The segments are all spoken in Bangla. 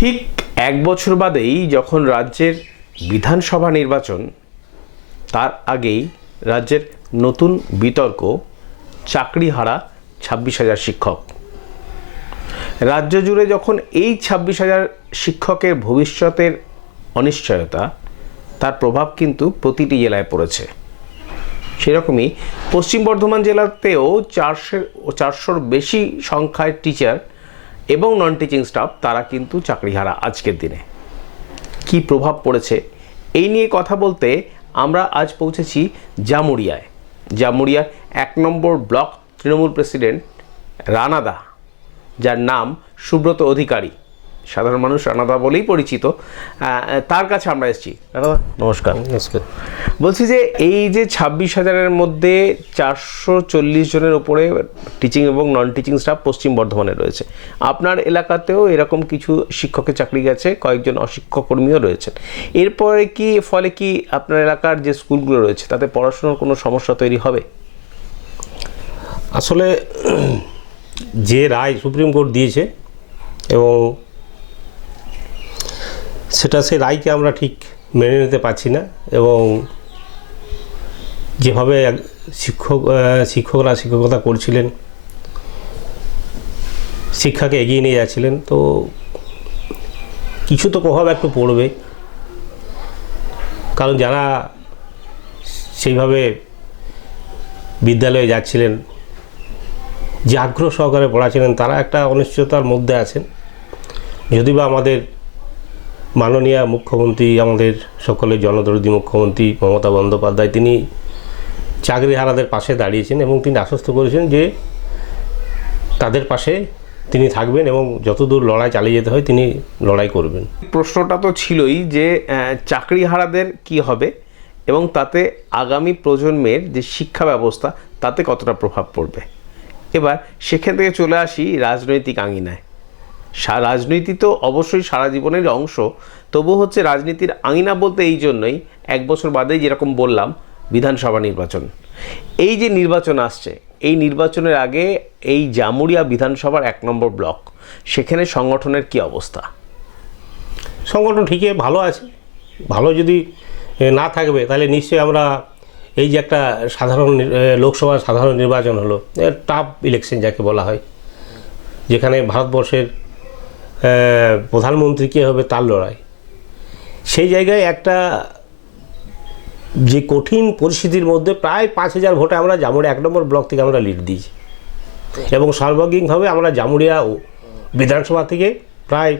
ঠিক এক বছর বাদেই যখন রাজ্যের বিধানসভা নির্বাচন, তার আগেই রাজ্যের নতুন বিতর্ক চাকরি হারা ছাব্বিশ হাজার শিক্ষক। রাজ্য জুড়ে যখন এই ছাব্বিশ হাজার শিক্ষকের ভবিষ্যতের অনিশ্চয়তা, তার প্রভাব কিন্তু প্রতিটি জেলায় পড়েছে। সেরকমই পশ্চিম বর্ধমান জেলাতেও চারশোর চারশোর বেশি সংখ্যায় টিচার এবং নন টিচিং স্টাফ তারা কিন্তু চাকরিহারা আজকের দিনে। কি প্রভাব পড়েছে? এই নিয়ে কথা বলতে আমরা আজ পৌঁছেছি জামুরিয়ায় জামুরিয়ার এক নম্বর ব্লক তৃণমূল প্রেসিডেন্ট রানাদা, যার নাম সুব্রত অধিকারী। সাধারণ মানুষ রানাদা বলেই পরিচিত। তার কাছে আমরা এসেছি। রানাদা নমস্কার। নমস্কার। বলছি যে এই যে ছাব্বিশ হাজারের মধ্যে চারশো চল্লিশ জনের ওপরে টিচিং এবং নন টিচিং স্টাফ পশ্চিম বর্ধমানে রয়েছে। আপনার এলাকাতেও এরকম কিছু শিক্ষকের চাকরি গেছে কয়েকজন অশিক্ষক কর্মীও রয়েছেন। এরপরে কি ফলে কি আপনার এলাকার যে স্কুলগুলো রয়েছে তাতে পড়াশোনার কোনো সমস্যা তৈরি হবে? আসলে যে রায় সুপ্রিম কোর্ট দিয়েছে এবং সেটা সেই রায়কে আমরা ঠিক মেনে নিতে পারছি না এবং যেভাবে শিক্ষক শিক্ষকরা শিক্ষকতা করছিলেন, শিক্ষাকে এগিয়ে নিয়ে যাচ্ছিলেন, তো কিছু তো প্রভাব একটু পড়বে। কারণ যারা সেইভাবে বিদ্যালয়ে যাচ্ছিলেন, যে আগ্রহ সহকারে পড়াছিলেন তারা একটা অনিশ্চয়তার মধ্যে আছেন। যদি বা আমাদের মাননীয় মুখ্যমন্ত্রী, আমাদের সকলের জনদরদী মুখ্যমন্ত্রী মমতা বন্দ্যোপাধ্যায়, তিনি চাকরিহারাদের পাশে দাঁড়িয়েছেন এবং তিনি আশ্বস্ত করেছেন যে তাদের পাশে তিনি থাকবেন এবং যতদূর লড়াই চালিয়ে যেতে হয় তিনি লড়াই করবেন। প্রশ্নটা তো ছিলই যে চাকরিহারাদের কি হবে এবং তাতে আগামী প্রজন্মের যে শিক্ষা ব্যবস্থা, তাতে কতটা প্রভাব পড়বে? এবার সেখান থেকে চলে আসি রাজনৈতিক আঙিনায়। রাজনীতি তো অবশ্যই সারা জীবনের অংশ। তবু হচ্ছে রাজনীতির আঙিনা বলতে এই জন্যই এক বছর বাদেই যেরকম বললাম, বিধানসভা নির্বাচন। এই যে নির্বাচন আসছে, এই নির্বাচনের আগে এই জামুরিয়া বিধানসভার এক নম্বর ব্লক, সেখানে সংগঠনের কি অবস্থা? সংগঠন ঠিকই, ভালো আছে। ভালো যদি না থাকবে, তাহলে নিশ্চয়ই আমরা এই যে একটা সাধারণ লোকসভার সাধারণ নির্বাচন হলো টাফ ইলেকশন যাকে বলা হয়। যেখানে ভারতবর্ষের প্রধানমন্ত্রী কে হবে তার লড়াই। সেই জায়গায় একটা যে কঠিন পরিস্থিতির মধ্যে প্রায় পাঁচ হাজার ভোটে আমরা জামুড়িয়া, এক নম্বর ব্লক থেকে আমরা লিড দিয়েছি। এবং সার্বজনীনভাবে আমরা জামুড়িয়া বিধানসভা থেকে প্রায়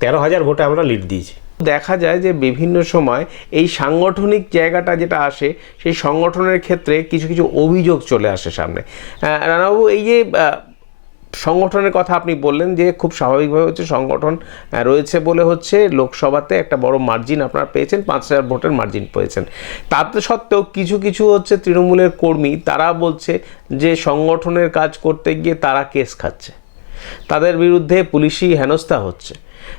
তেরো হাজার ভোটে আমরা লিড দিয়েছি। দেখা যায় যে বিভিন্ন সময় এই সাংগঠনিক জায়গাটা যেটা আসে, সেই সংগঠনের ক্ষেত্রে কিছু কিছু অভিযোগ চলে আসে সামনে। রানাবাবু, এই যে সংগঠনের কথা আপনি বললেন যে খুব স্বাভাবিকভাবে হচ্ছে সংগঠন রয়েছে বলে হচ্ছে লোকসভাতে একটা বড় মার্জিন আপনারা পেয়েছেন, পাঁচ হাজার ভোটের মার্জিন পেয়েছেন। তাতে সত্ত্বেও কিছু কিছু হচ্ছে তৃণমূলের কর্মী, তারা বলছে যে সংগঠনের কাজ করতে গিয়ে তারা কেস খাচ্ছে। তাদের বিরুদ্ধে পুলিশি হেনস্থা হচ্ছে।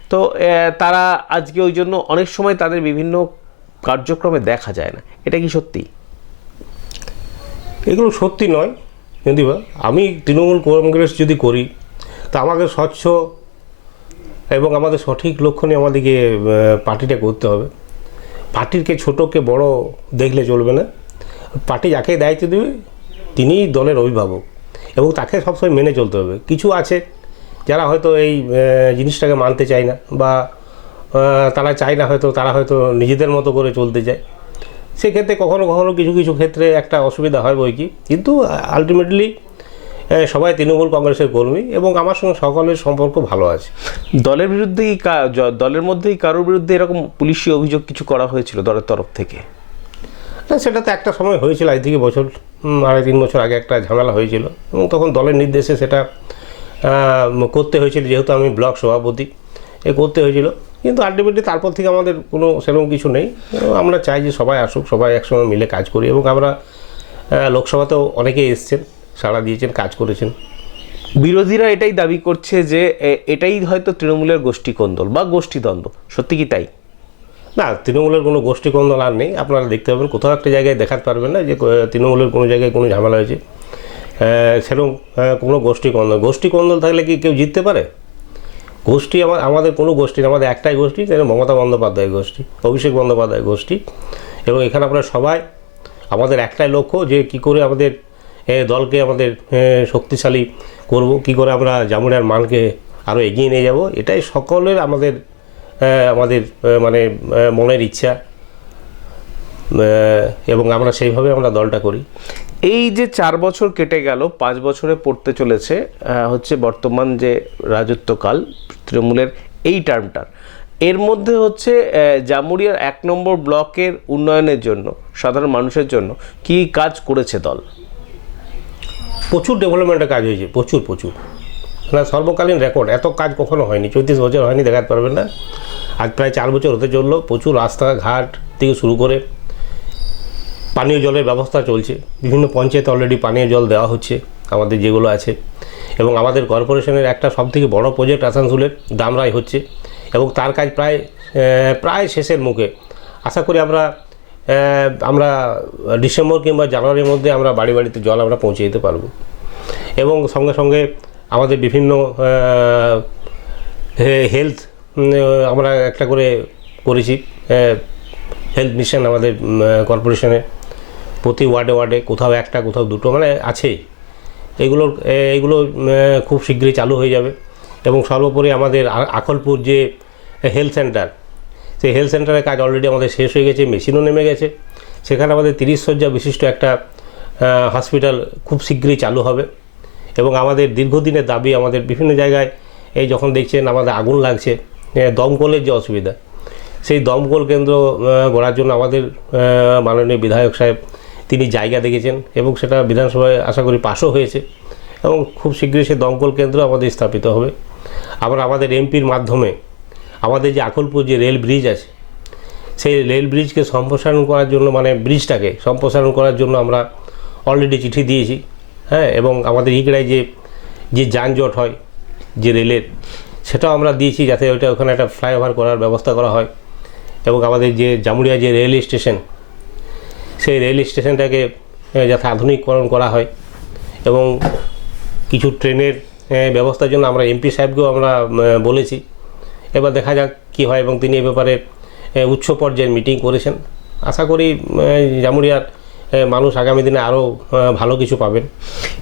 তো তারা আজকে ওই জন্য অনেক সময় তাদের বিভিন্ন কার্যক্রমে দেখা যায় না। এটা কি সত্যি? এগুলো সত্যি নয়। যদি বা আমি তৃণমূল কংগ্রেস যদি করি, তা আমাকে স্বচ্ছ এবং আমাদের সঠিক লক্ষ্য নিয়ে আমাদেরকে পার্টিটা করতে হবে। পার্টিরকে ছোটোকে বড় দেখলে চলবে না। পার্টি যাকে দায়িত্ব দেবে তিনিই দলের অভিভাবক এবং তাকে সবসময় মেনে চলতে হবে। কিছু আছে যারা হয়তো এই জিনিসটাকে মানতে চায় না বা তারা চায় না হয়তো, তারা হয়তো নিজেদের মতো করে চলতে চায়। সেক্ষেত্রে কখনো কখনো কিছু কিছু ক্ষেত্রে একটা অসুবিধা হয় বই কি। কিন্তু আলটিমেটলি সবাই তৃণমূল কংগ্রেসের কর্মী এবং আমার সঙ্গে সকলের সম্পর্ক ভালো আছে। দলের বিরুদ্ধে দলের মধ্যেই কারোর বিরুদ্ধে এরকম পুলিশি অভিযোগ কিছু করা হয়েছিল দলের তরফ থেকে? না সেটা তো একটা সময় হয়েছিল আজ থেকে বছর আড়াই তিন বছর আগে একটা ঝামেলা হয়েছিল। এবং তখন দলের নির্দেশে সেটা করতে হয়েছিল যেহেতু আমি ব্লক সভাপতি। এ করতে হয়েছিল। কিন্তু আলটিমেটলি তারপর থেকে আমাদের কোনো সেরকম কিছু নেই। আমরা চাই যে সবাই আসুক, সবাই একসঙ্গে মিলে কাজ করি এবং আমরা লোকসভাতেও অনেকেই এসছেন, সাড়া দিয়েছেন, কাজ করেছেন। বিরোধীরা এটাই দাবি করছে যে এটাই হয়তো তৃণমূলের গোষ্ঠী কোন্দল বা গোষ্ঠীদ্বন্দ্ব। সত্যি কি তাই? না, তৃণমূলের কোনো গোষ্ঠী কন্দল আর নেই। আপনারা দেখতে পাবেন, কোথাও একটা জায়গায় দেখাতে পারবেন না যে তৃণমূলের কোনো জায়গায় কোনো ঝামেলা হয়েছে। সেরকম কোনো গোষ্ঠী কন্দল গোষ্ঠী কন্দল থাকলে কি কেউ জিততে পারে? গোষ্ঠী আমার, আমাদের কোনো গোষ্ঠী আমাদের একটাই গোষ্ঠী সেটা মমতা বন্দ্যোপাধ্যায় গোষ্ঠী, অভিষেক বন্দ্যোপাধ্যায় গোষ্ঠী। এবং এখানে আমরা সবাই, আমাদের একটাই লক্ষ্য যে কি করে আমাদের দলকে আমাদের শক্তিশালী করব, কি করে আমরা জামুনার মানকে আরও এগিয়ে নিয়ে যাব, এটাই সকলের আমাদের আমাদের মানে মনের ইচ্ছা। এবং আমরা সেইভাবে আমরা দলটা করি। এই যে চার বছর কেটে গেল, পাঁচ বছরে পড়তে চলেছে হচ্ছে বর্তমান যে রাজত্বকাল তৃণমূলের এই টার্মটার। এর মধ্যে হচ্ছে জামুরিয়ার এক নম্বর ব্লকের উন্নয়নের জন্য, সাধারণ মানুষের জন্য কি কাজ করেছে দল? প্রচুর ডেভেলপমেন্টের কাজ হয়েছে, প্রচুর প্রচুর। না, সর্বকালীন রেকর্ড, এত কাজ কখনো হয়নি, চৌত্রিশ বছর হয়নি, দেখাতে পারবেন না। আজ প্রায় চার বছর হতে চলল, প্রচুর রাস্তাঘাট থেকে শুরু করে পানীয় জলের ব্যবস্থা চলছে। বিভিন্ন পঞ্চায়েতে অলরেডি পানীয় জল দেওয়া হচ্ছে, আমাদের যেগুলো আছে। এবং আমাদের কর্পোরেশনের একটা সবথেকে বড় প্রজেক্ট আসানসোলের দামরাই হচ্ছে এবং তার কাজ প্রায় প্রায় শেষের মুখে। আশা করি আমরা আমরা ডিসেম্বর কিংবা জানুয়ারির মধ্যে আমরা বাড়ি বাড়িতে জল আমরা পৌঁছে দিতে পারব। এবং সঙ্গে সঙ্গে আমাদের বিভিন্ন হেলথ আমরা একটা করে করেছি হেলথ মিশন আমাদের কর্পোরেশনে। প্রতি ওয়ার্ডে ওয়ার্ডে কোথাও একটা, কোথাও দুটো মানে আছেই এগুলোর এগুলো খুব শীঘ্রই চালু হয়ে যাবে। এবং সর্বোপরি আমাদের আখলপুর যে হেলথ সেন্টার, সেই হেলথ সেন্টারের কাজ অলরেডি আমাদের শেষ হয়ে গেছে, মেশিনও নেমে গেছে। সেখানে আমাদের তিরিশ শয্যা বিশিষ্ট একটা হসপিটাল খুব শীঘ্রই চালু হবে। এবং আমাদের দীর্ঘদিনের দাবি আমাদের বিভিন্ন জায়গায়, এই যখন দেখছেন আমাদের আগুন লাগছে দমকলের যে অসুবিধা, সেই দমকল কেন্দ্র গড়ার জন্য আমাদের মাননীয় বিধায়ক সাহেব তিনি জায়গা দেখেছেন এবং সেটা বিধানসভায় আশা করি পাশও হয়েছে এবং খুব শীঘ্রই সে দমকল কেন্দ্র আমাদের স্থাপিত হবে। আবার আমাদের এমপির মাধ্যমে আমাদের যে আকলপুর যে রেল ব্রিজ আছে, সেই রেল ব্রিজকে সম্প্রসারণ করার জন্য মানে ব্রিজটাকে সম্প্রসারণ করার জন্য আমরা অলরেডি চিঠি দিয়েছি হ্যাঁ এবং আমাদের ইগড়ায় যে যে যানজট হয় যে রেলের, সেটাও আমরা দিয়েছি যাতে ওইটা ওখানে একটা ফ্লাইওভার করার ব্যবস্থা করা হয়। এবং আমাদের যে জামুড়িয়া যে রেল স্টেশন সেই রেল স্টেশনটাকে যাতে আধুনিকরণ করা হয় এবং কিছু ট্রেনের ব্যবস্থার জন্য আমরা এমপি সাহেবকেও আমরা বলেছি। এবার দেখা যাক কী হয় এবং তিনি এ ব্যাপারে উচ্চ পর্যায়ের মিটিং করেছেন। আশা করি জামুরিয়ার মানুষ আগামী দিনে আরও ভালো কিছু পাবেন।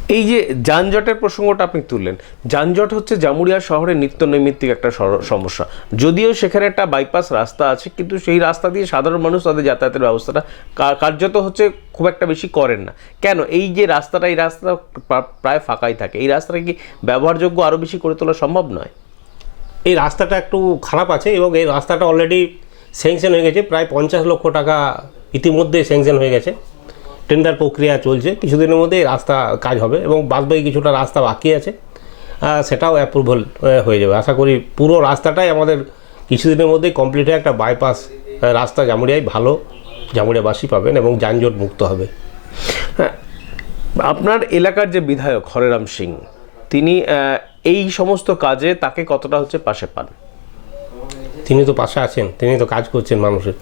এই যে যানজটের প্রসঙ্গটা আপনি তুললেন যানজট হচ্ছে জামুরিয়া শহরের নিত্য নৈমিত্তিক একটা সর- সমস্যা। যদিও সেখানে একটা বাইপাস রাস্তা আছে কিন্তু সেই রাস্তা দিয়ে সাধারণ মানুষ তাদের যাতায়াতের ব্যবস্থাটা কার্যত হচ্ছে খুব একটা বেশি করেন না। কেন? এই যে রাস্তাটা এই রাস্তা প্রায় ফাঁকাই থাকে। এই রাস্তাটা কি ব্যবহারযোগ্য আরও বেশি করে তোলা সম্ভব নয়? এই রাস্তাটা একটু খারাপ আছে এবং এই রাস্তাটা অলরেডি স্যাংশন হয়ে গেছে। প্রায় পঞ্চাশ লক্ষ টাকা ইতিমধ্যে স্যাংশন হয়ে গেছে। টেন্ডার প্রক্রিয়া চলছে কিছুদিনের মধ্যে রাস্তা কাজ হবে এবং বাদবাকি কিছুটা রাস্তা বাকি আছে সেটাও অ্যাপ্রুভাল হয়ে যাবে। আশা করি পুরো রাস্তাটাই আমাদের কিছুদিনের মধ্যেই কমপ্লিট হয়ে একটা বাইপাস রাস্তা জামুরিয়ায় ভালো জামুরিয়াবাসী পাবেন এবং যানজট মুক্ত হবে। হ্যাঁ আপনার এলাকার যে বিধায়ক হরেরাম সিং তিনি এই সমস্ত কাজে তাকে কতটা হচ্ছে পাশে পান? তিনি তো পাশে আছেন তিনি তো কাজ করছেন মানুষের।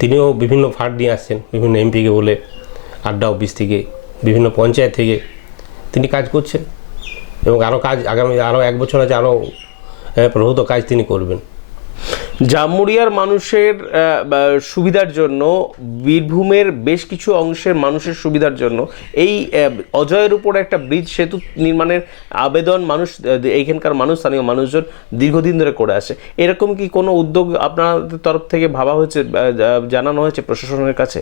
তিনিও বিভিন্ন ফান্ড নিয়ে আসছেন বিভিন্ন এমপিকে বলে। আড্ডা অফিস থেকে, বিভিন্ন পঞ্চায়েত থেকে তিনি কাজ করছেন। এবং আরও কাজ, আগামী আরও এক বছর আছে আরও প্রভূত কাজ তিনি করবেন। জামুরিয়ার মানুষের সুবিধার জন্য, বীরভূমের বেশ কিছু অংশের মানুষের সুবিধার জন্য, এই অজয়ের উপর একটা ব্রিজ সেতু নির্মাণের আবেদন মানুষ এইখানকার মানুষ, স্থানীয় মানুষজন দীর্ঘদিন ধরে করে আসে। এরকম কি কোনো উদ্যোগ আপনাদের তরফ থেকে ভাবা হয়েছে জানানো হয়েছে প্রশাসনের কাছে?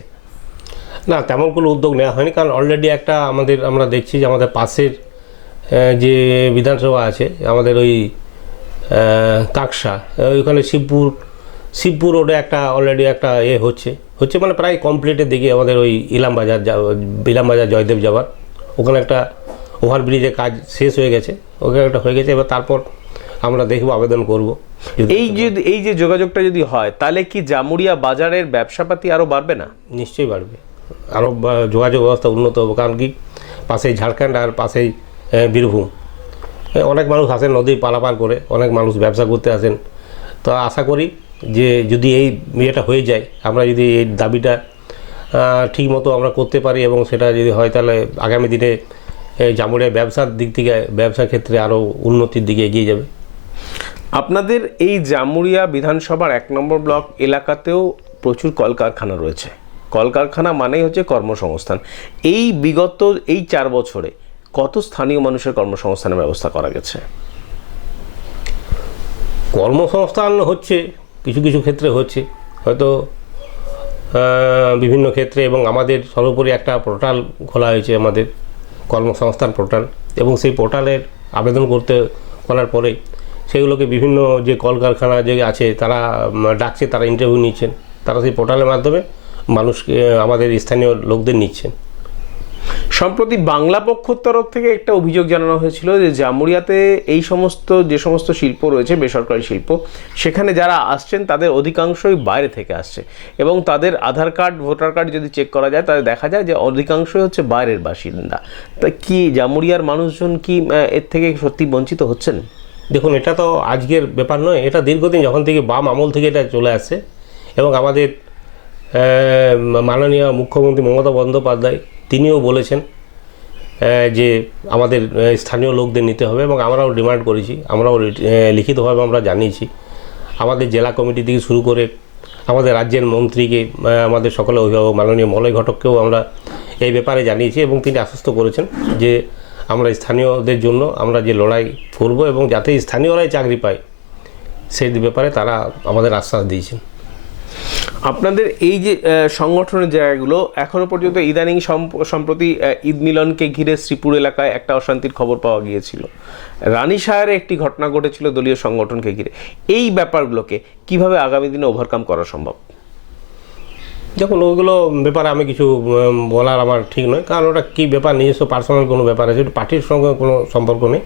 না তেমন কোনো উদ্যোগ নেওয়া হয়নি কারণ অলরেডি একটা আমাদের আমরা দেখছি যে আমাদের পাশের যে বিধানসভা আছে আমাদের ওই কাকসা ওইখানে শিবপুর শিবপুর রোডে একটা অলরেডি একটা এ হচ্ছে হচ্ছে মানে প্রায় কমপ্লিটের দিকে আমাদের ওই ইলামবাজার যা ইলামবাজার জয়দেব যাওয়ার ওখানে একটা ওভারব্রিজের কাজ শেষ হয়ে গেছে ওখানে একটা হয়ে গেছে এবার তারপর আমরা দেখব আবেদন করব। এই যে এই যে যোগাযোগটা যদি হয় তাহলে কি জামুরিয়া বাজারের ব্যবসাপাতি আরও বাড়বে না? নিশ্চয়ই বাড়বে। আরও যোগাযোগ ব্যবস্থা উন্নত হবে। কারণ কি? পাশেই ঝাড়খণ্ড আর পাশেই বীরভূম। অনেক মানুষ আসেন, নদী পারাপার করে। অনেক মানুষ ব্যবসা করতে আসেন। তো আশা করি যে যদি এই ইয়েটা হয়ে যায়, আমরা যদি এই দাবিটা ঠিক মতো আমরা করতে পারি এবং সেটা যদি হয় তাহলে আগামী দিনে এই জামুড়িয়া ব্যবসার দিক থেকে, ব্যবসার ক্ষেত্রে আরও উন্নতির দিকে এগিয়ে যাবে। আপনাদের এই জামুরিয়া বিধানসভার এক নম্বর ব্লক এলাকাতেও প্রচুর কলকারখানা রয়েছে। কলকারখানা মানেই হচ্ছে কর্মসংস্থান। এই বিগত এই চার বছরে কত স্থানীয় মানুষের কর্মসংস্থানের ব্যবস্থা করা গেছে? কর্মসংস্থান হচ্ছে, কিছু কিছু ক্ষেত্রে হচ্ছে। হয়তো বিভিন্ন ক্ষেত্রে এবং আমাদের সর্বোপরি একটা পোর্টাল খোলা হয়েছে আমাদের, কর্মসংস্থান পোর্টাল। এবং সেই পোর্টালের আবেদন করতে, করার পরে সেগুলোকে বিভিন্ন যে কলকারখানা যে আছে, তারা ডাকছে, তারা ইন্টারভিউ নিচ্ছেন। তারা সেই পোর্টালের মাধ্যমে মানুষকে আমাদের স্থানীয় লোকদের নিচ্ছেন। সম্প্রতি বাংলা পক্ষর তরফ থেকে একটা অভিযোগ জানানো হয়েছিল যে জামুরিয়াতে এই সমস্ত যে সমস্ত শিল্প রয়েছে বেসরকারি শিল্প সেখানে যারা আসছেন তাদের অধিকাংশই বাইরে থেকে আসছে। এবং তাদের আধার কার্ড ভোটার কার্ড যদি চেক করা যায় তাহলে দেখা যায় যে অধিকাংশই হচ্ছে বাইরের বাসিন্দা। তা কি জামুরিয়ার মানুষজন কি এর থেকে সত্যি বঞ্চিত হচ্ছেন? দেখুন এটা তো আজকের ব্যাপার নয় এটা দীর্ঘদিন যখন থেকে বাম আমল থেকে এটা চলে আসছে এবং আমাদের মাননীয় মুখ্যমন্ত্রী মমতা বন্দ্যোপাধ্যায়, তিনিও বলেছেন যে আমাদের স্থানীয় লোকদের নিতে হবে এবং আমরাও ডিমান্ড করেছি, আমরাও লিখিতভাবে আমরা জানিয়েছি। আমাদের জেলা কমিটি থেকে শুরু করে আমাদের রাজ্যের মন্ত্রীকে আমাদের সকলে অভিভাবক, মাননীয় মলয় ঘটককেও আমরা এই ব্যাপারে জানিয়েছি এবং তিনি আশ্বস্ত করেছেন যে আমরা স্থানীয়দের জন্য আমরা যে লড়াই করব এবং যাতে স্থানীয়রাই চাকরি পায়, সেই ব্যাপারে তারা আমাদের আশ্বাস দিয়েছেন। আপনাদের এই যে সংগঠনের জায়গাগুলো, এখনও পর্যন্ত ইদানিং সম্প- সম্প্রতি ঈদ মিলনকে ঘিরে শ্রীপুর এলাকায় একটা অশান্তির খবর পাওয়া গিয়েছিল। রানী সাহেরে একটি ঘটনা ঘটেছিল দলীয় সংগঠনকে ঘিরে। এই ব্যাপারগুলোকে কীভাবে আগামী দিনে ওভারকাম করা সম্ভব? দেখুন ওইগুলো ব্যাপারে আমি কিছু বলার আমার ঠিক নয়। কারণ ওটা কী ব্যাপার, নিজস্ব পার্সোনাল কোনো ব্যাপার আছে পার্টির সঙ্গে কোনো সম্পর্ক নেই।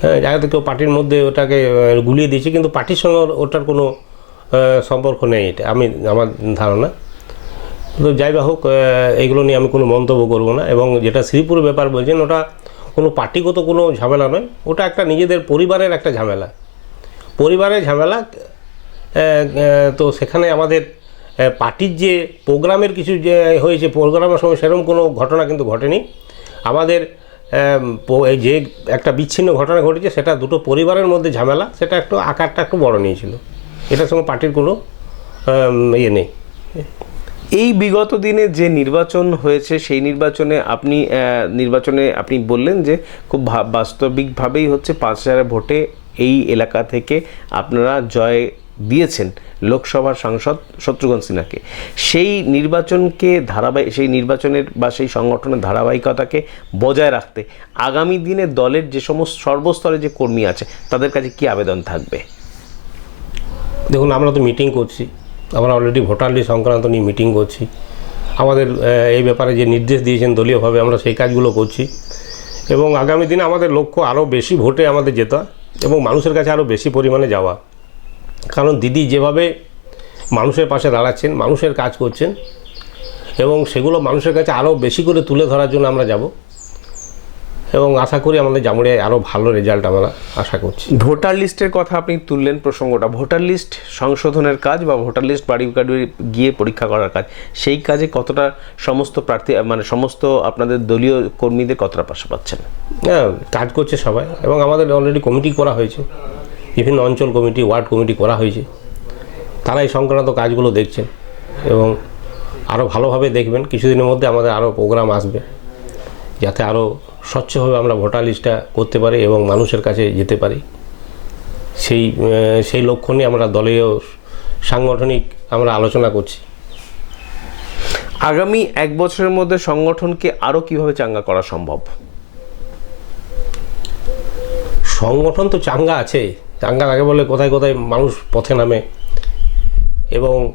হ্যাঁ যাতে কেউ পার্টির মধ্যে ওটাকে গুলিয়ে দিয়েছে, কিন্তু পার্টির সঙ্গে ওটার কোনো সম্পর্ক নেই এটা। আমি, আমার ধারণা। তো যাই বা হোক এগুলো নিয়ে আমি কোনো মন্তব্য করব না এবং যেটা শ্রীপুরের ব্যাপার বলছেন, ওটা কোনো পার্টিগত কোনো ঝামেলা নয়। ওটা একটা নিজেদের পরিবারের একটা ঝামেলা। পরিবারের ঝামেলা তো সেখানে আমাদের পার্টির যে প্রোগ্রামের কিছু যে হয়েছে প্রোগ্রামের সময় সেরকম কোনো ঘটনা কিন্তু ঘটেনি। আমাদের যে একটা বিচ্ছিন্ন ঘটনা ঘটেছে, সেটা দুটো পরিবারের মধ্যে ঝামেলা, সেটা একটু আকারটা একটু বড় নিয়েছিল। এটার সঙ্গে পার্টির কোনো ইয়ে নেই। এই বিগত দিনে যে নির্বাচন হয়েছে, সেই নির্বাচনে আপনি নির্বাচনে আপনি বললেন যে খুব বাস্তবিকভাবেই হচ্ছে পাঁচ হাজার ভোটে এই এলাকা থেকে আপনারা জয় দিয়েছেন লোকসভার সাংসদ শত্রুঘ্ন সিনহাকে। সেই নির্বাচনকে ধারাবাহিক সেই নির্বাচনের বা সেই সংগঠনের ধারাবাহিকতাকে বজায় রাখতে আগামী দিনে দলের যে সমস্ত সর্বস্তরে যে কর্মী আছে, তাদের কাছে কি আবেদন থাকবে? দেখুন, আমরা তো মিটিং করছি। আমরা অলরেডি ভোটার লিস্ট সংক্রান্ত নিয়ে মিটিং করছি। আমাদের এই ব্যাপারে যে নির্দেশ দিয়েছেন দলীয়ভাবে, আমরা সেই কাজগুলো করছি। এবং আগামী দিনে আমাদের লক্ষ্য আরও বেশি ভোটে আমাদের হয় এবং মানুষের কাছে আরও বেশি পরিমাণে যাওয়া। কারণ দিদি যেভাবে মানুষের পাশে দাঁড়াচ্ছেন, মানুষের কাজ করছেন, এবং সেগুলো মানুষের কাছে আরও বেশি করে তুলে ধরার জন্য আমরা যাব। এবং আশা করি আমাদের জামুড়িয়ায় আরও ভালো রেজাল্ট আমরা আশা করছি। ভোটার লিস্টের কথা আপনি তুললেন প্রসঙ্গটা। ভোটার লিস্ট সংশোধনের কাজ বা ভোটার লিস্ট বাড়ি বাড়ি গিয়ে পরীক্ষা করার কাজ সেই কাজে কতটা সমস্ত প্রার্থী মানে সমস্ত আপনাদের দলীয় কর্মীদের কতটা পাশে পাচ্ছেন? হ্যাঁ কাজ করছে সবাই এবং আমাদের অলরেডি কমিটি করা হয়েছে। বিভিন্ন অঞ্চল কমিটি ওয়ার্ড কমিটি করা হয়েছে। তারা এই সংক্রান্ত কাজগুলো দেখছেন এবং আরও ভালোভাবে দেখবেন। কিছুদিনের মধ্যে আমাদের আরও প্রোগ্রাম আসবে। যাতে আরও স্বচ্ছভাবে আমরা ভোটার লিস্টটা করতে পারি এবং মানুষের কাছে যেতে পারি। সেই সেই লক্ষ্য নিয়ে আমরা দলীয় সাংগঠনিক আমরা আলোচনা করছি। আগামী এক বছরের মধ্যে সংগঠনকে আরও কীভাবে চাঙ্গা করা সম্ভব? সংগঠন তো চাঙ্গা আছে। চাঙ্গা আগে বলে কোথায় কোথায় মানুষ পথে নামে এবং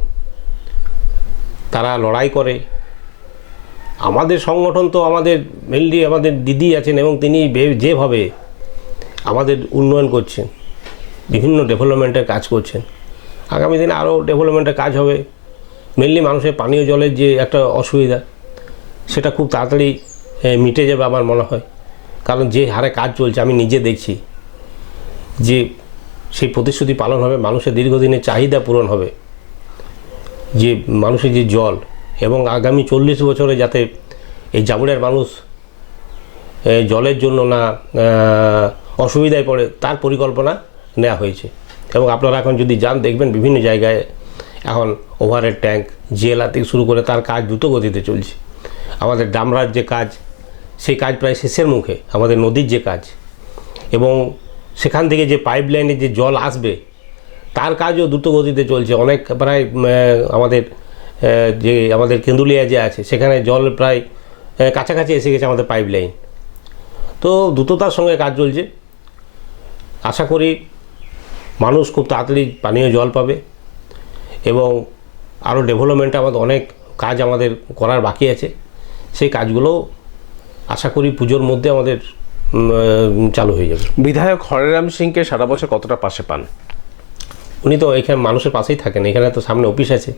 তারা লড়াই করে। আমাদের সংগঠন তো আমাদের মেনলি আমাদের দিদি আছেন এবং তিনি যেভাবে আমাদের উন্নয়ন করছেন, বিভিন্ন ডেভেলপমেন্টের কাজ করছেন। আগামী দিনে আরও ডেভেলপমেন্টের কাজ হবে। মেনলি মানুষের পানীয় জলের যে একটা অসুবিধা, সেটা খুব তাড়াতাড়ি মিটে যাবে আমার মনে হয়। কারণ যে হারে কাজ চলছে, আমি নিজে দেখছি যে সেই প্রতিশ্রুতি পালন হবে, মানুষের দীর্ঘদিনের চাহিদা পূরণ হবে। যে মানুষের যে জল এবং আগামী চল্লিশ বছরে যাতে এই জামুড়িয়ার মানুষ জলের জন্য না অসুবিধায় পড়ে, তার পরিকল্পনা নেওয়া হয়েছে। এবং আপনারা এখন যদি যান, দেখবেন বিভিন্ন জায়গায় এখন ওভারের ট্যাঙ্ক, জেলা থেকে শুরু করে তার কাজ দ্রুত গতিতে চলছে। আমাদের ডামরার যে কাজ, সেই কাজ প্রায় শেষের মুখে, আমাদের নদীর যে কাজ। এবং সেখান থেকে যে পাইপ লাইনে যে জল আসবে, তার কাজও দ্রুত গতিতে চলছে। অনেক প্রায় আমাদের যে আমাদের কেন্দুলিয়া যে আছে সেখানে জল প্রায় কাছাকাছি এসে গেছে আমাদের পাইপ লাইন তো দ্রুততার সঙ্গে কাজ চলছে। আশা করি মানুষ খুব তাড়াতাড়ি পানীয় জল পাবে এবং আরও ডেভেলপমেন্টে আমাদের অনেক কাজ আমাদের করার বাকি আছে। সেই কাজগুলো আশা করি পুজোর মধ্যে আমাদের চালু হয়ে যাবে। বিধায়ক হরেরাম সিংকে সারা বছর কতটা পাশে পান? উনি তো এখানে মানুষের পাশেই থাকেন এখানে তো সামনে অফিস আছে।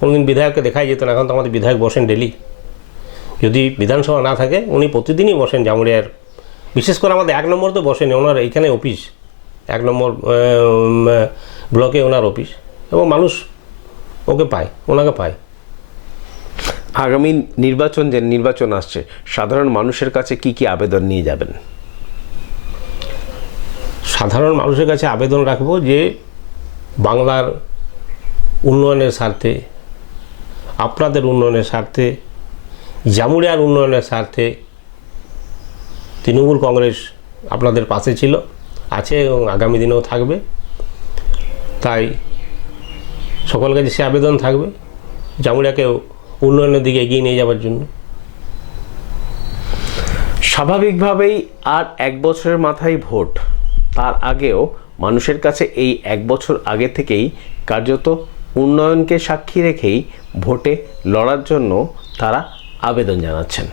কোনোদিন বিধায়ককে দেখাই যেত না এখন তো আমাদের বিধায়ক বসেন ডেলি। যদি বিধানসভা না থাকে উনি প্রতিদিনই বসেন জামুড়িয়ার বিশেষ করে আমাদের এক নম্বর তো বসেন ওনার এইখানে অফিস। এক নম্বর ব্লকে ওনার অফিস। এবং মানুষ ওকে পায় ওনাকে পায়। আগামী নির্বাচন যে নির্বাচন আসছে সাধারণ মানুষের কাছে কি কি আবেদন নিয়ে যাবেন? সাধারণ মানুষের কাছে আবেদন রাখব যে বাংলার উন্নয়নের স্বার্থে আপনাদের উন্নয়নের স্বার্থে জামুড়িয়ার উন্নয়নের স্বার্থে তৃণমূল কংগ্রেস আপনাদের পাশে ছিল, আছে এবং আগামী দিনেও থাকবে। তাই সকল কাছে সে আবেদন থাকবে জামুড়িয়াকে উন্নয়নের দিকে এগিয়ে নিয়ে যাওয়ার জন্য। স্বাভাবিকভাবেই আর এক বছরের মাথায় ভোট। তার আগেও মানুষের কাছে এই এক বছর আগে থেকেই কার্যত উন্নয়নকে সাক্ষী রেখেই ভোটে লড়ার জন্য তারা আবেদন জানাচ্ছেন।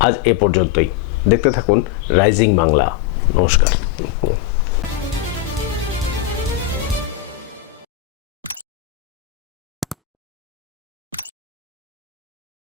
আজ এ পর্যন্তই। দেখতে থাকুন রাইজিং বাংলা। নমস্কার।